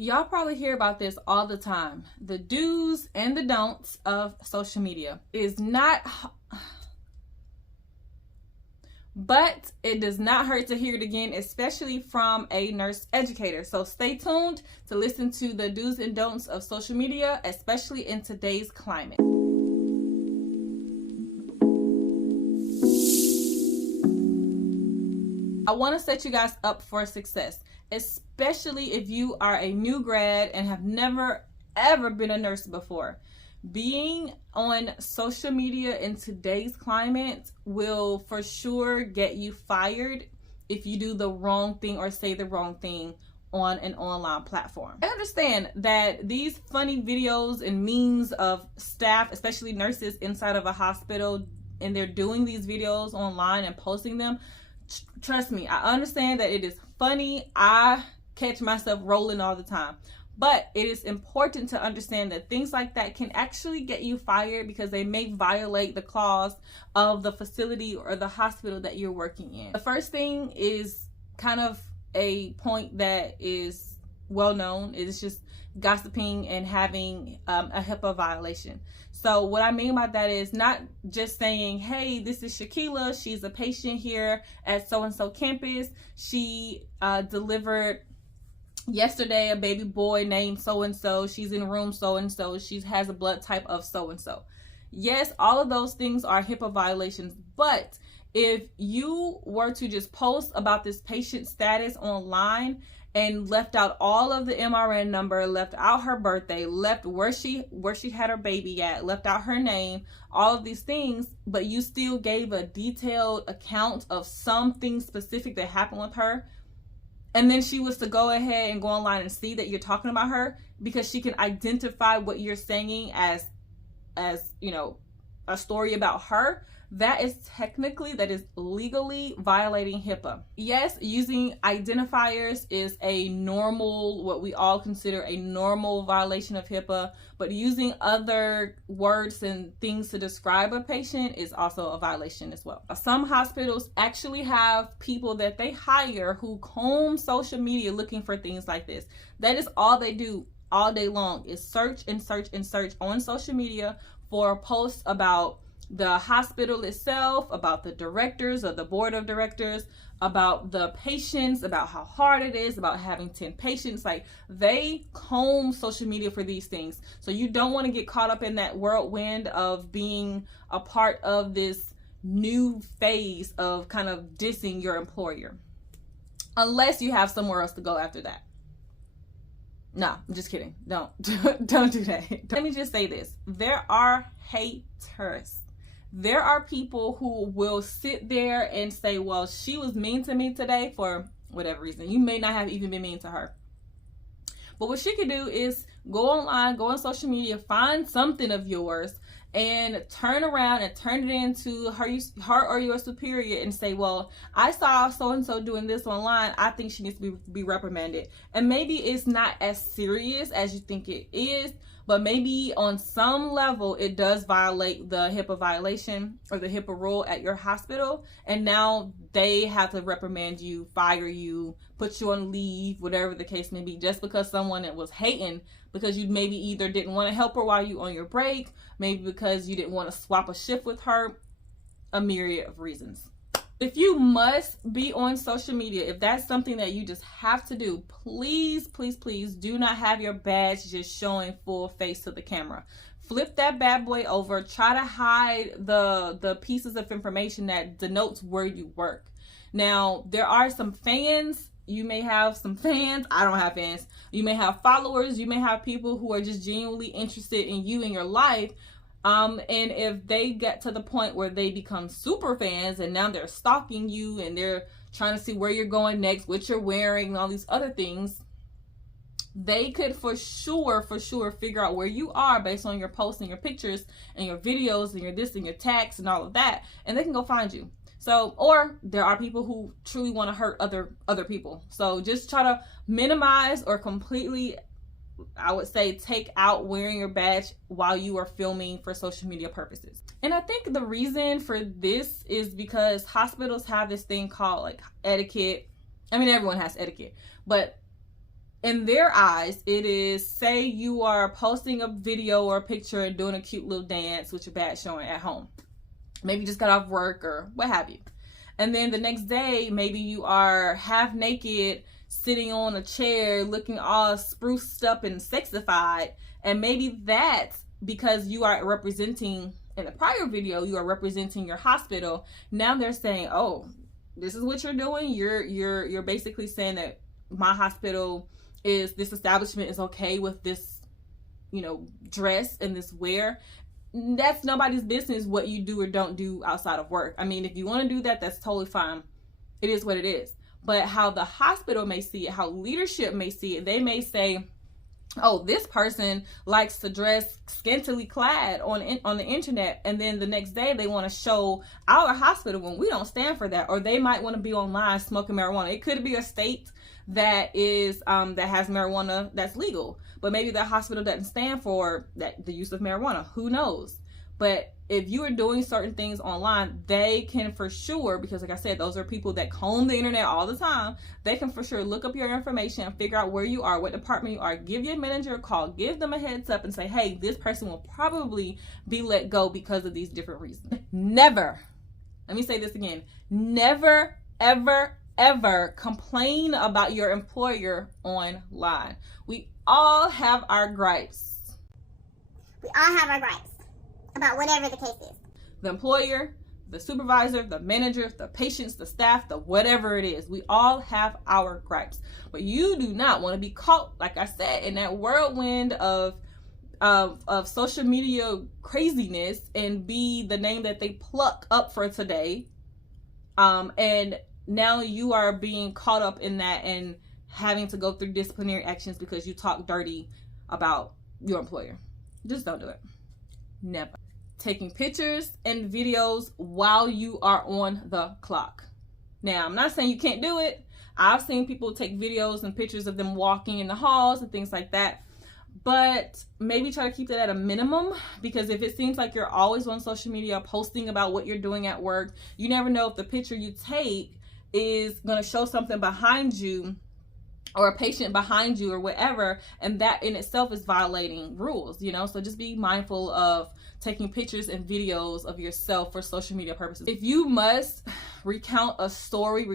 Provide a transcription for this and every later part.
Y'all probably hear about this all the time. The do's and the don'ts of social media is not, but it does not hurt to hear it again, especially from a nurse educator. So stay tuned to listen to the do's and don'ts of social media, especially in today's climate. I want to set you guys up for success, especially if you are a new grad and have never ever been a nurse before. Being on social media in today's climate will for sure get you fired if you do the wrong thing or say the wrong thing on an online platform. I understand that these funny videos and memes of staff, especially nurses inside of a hospital, and they're doing these videos online and posting them. Trust me, I understand that it is funny. I catch myself rolling all the time. But it is important to understand that things like that can actually get you fired because they may violate the clause of the facility or the hospital that you're working in. The first thing is kind of a point that is well known. It is just gossiping and having a HIPAA violation. So what I mean by that is not just saying, hey, this is Shaquila, she's a patient here at so-and-so campus. She delivered yesterday a baby boy named so-and-so. She's in room so-and-so. She has a blood type of so-and-so. Yes, all of those things are HIPAA violations, but if you were to just post about this patient status online and left out all of the MRN number, left out her birthday, left where she had her baby at, left out her name, all of these things, but you still gave a detailed account of something specific that happened with her, and then she was to go ahead and go online and see that you're talking about her because she can identify what you're saying as you know, a story about her, that is legally violating HIPAA. Yes, using identifiers is a normal, what we all consider a normal violation of HIPAA, but using other words and things to describe a patient is also a violation as well. Some hospitals actually have people that they hire who comb social media looking for things like this. That is all they do all day long, is search and search and search on social media for posts about the hospital itself, about the directors or the board of directors, about the patients, about how hard it is, about having 10 patients. Like, they comb social media for these things. So you don't want to get caught up in that whirlwind of being a part of this new phase of kind of dissing your employer, unless you have somewhere else to go after that. No, I'm just kidding. Don't do that. Let me just say this. There are haters. There are people who will sit there and say, well, she was mean to me today for whatever reason. You may not have even been mean to her. But what she could do is go online, go on social media, find something of yours, and turn around and turn it into her or your superior and say, well, I saw so-and-so doing this online. I think she needs to be reprimanded. And maybe it's not as serious as you think it is, but maybe on some level it does violate the HIPAA violation or the HIPAA rule at your hospital. And now they have to reprimand you, fire you, put you on leave, whatever the case may be, just because someone that was hating because you maybe either didn't want to help her while you on your break, maybe because you didn't want to swap a shift with her, a myriad of reasons. If you must be on social media, if that's something that you just have to do, please, please, please do not have your badge just showing full face to the camera. Flip that bad boy over. Try to hide the pieces of information that denotes where you work. Now, there are some fans. You may have some fans. I don't have fans. You may have followers. You may have people who are just genuinely interested in you and your life. And if they get to the point where they become super fans and now they're stalking you and they're trying to see where you're going next, what you're wearing, and all these other things, they could for sure figure out where you are based on your posts and your pictures and your videos and your this and your tags and all of that, and they can go find you. So, or there are people who truly want to hurt other people. So just try to minimize or completely, I would say, take out wearing your badge while you are filming for social media purposes. And I think the reason for this is because hospitals have this thing called like etiquette. I mean, everyone has etiquette, but in their eyes, it is, say you are posting a video or a picture and doing a cute little dance with your back showing at home. Maybe you just got off work or what have you. And then the next day, maybe you are half naked, sitting on a chair, looking all spruced up and sexified. And maybe that's because you are representing, in the prior video, you are representing your hospital. Now they're saying, oh, this is what you're doing. You're basically saying that my hospital this establishment is okay with this, dress and this wear. That's nobody's business what you do or don't do outside of work. I mean, if you want to do that, that's totally fine. It is what it is. But how the hospital may see it, how leadership may see it, they may say, oh, this person likes to dress scantily clad on the internet, and then the next day they want to show our hospital when we don't stand for that. Or they might want to be online smoking marijuana. It could be a state that is that has marijuana that's legal, but maybe the hospital doesn't stand for the use of marijuana. Who knows? But if you are doing certain things online, they can for sure, because like I said, those are people that comb the internet all the time. They can for sure look up your information and figure out where you are, what department you are, give your manager a call, give them a heads up and say, hey, this person will probably be let go because of these different reasons. Never, let me say this again, never, ever, ever complain about your employer online. We all have our gripes. We all have our gripes about whatever the case is. The employer, the supervisor, the manager, the patients, the staff, the whatever it is. We all have our gripes. But you do not want to be caught, like I said, in that whirlwind of social media craziness and be the name that they pluck up for today. And now you are being caught up in that and having to go through disciplinary actions because you talk dirty about your employer. Just don't do it. Never. Taking pictures and videos while you are on the clock. Now, I'm not saying you can't do it. I've seen people take videos and pictures of them walking in the halls and things like that. But maybe try to keep that at a minimum, because if it seems like you're always on social media posting about what you're doing at work, you never know if the picture you take is going to show something behind you or a patient behind you or whatever, and that in itself is violating rules, so just be mindful of taking pictures and videos of yourself for social media purposes. If you must recall a story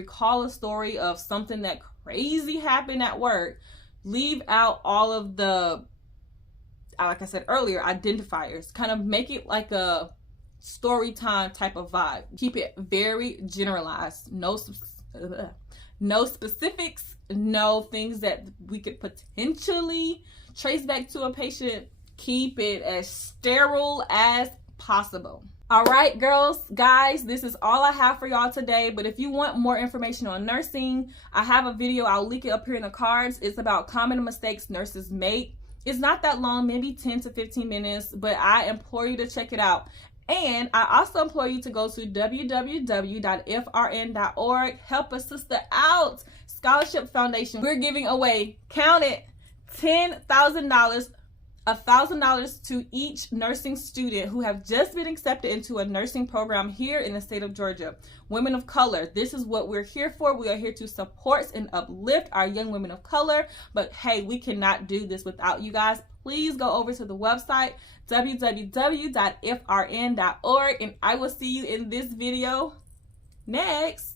of something that crazy happened at work, leave out all of the, like I said earlier, identifiers. Kind of make it like a story time type of vibe. Keep it very generalized. No specifics, no things that we could potentially trace back to a patient. Keep it as sterile as possible. All right, girls, guys, this is all I have for y'all today. But if you want more information on nursing, I have a video. I'll link it up here in the cards. It's about common mistakes nurses make. It's not that long, maybe 10 to 15 minutes, but I implore you to check it out. And I also implore you to go to www.frn.org. Help a sister out. Scholarship Foundation. We're giving away, count it, $10,000, $1,000 to each nursing student who have just been accepted into a nursing program here in the state of Georgia. Women of color, this is what we're here for. We are here to support and uplift our young women of color. But hey, we cannot do this without you guys. Please go over to the website, www.frn.org, and I will see you in this video next.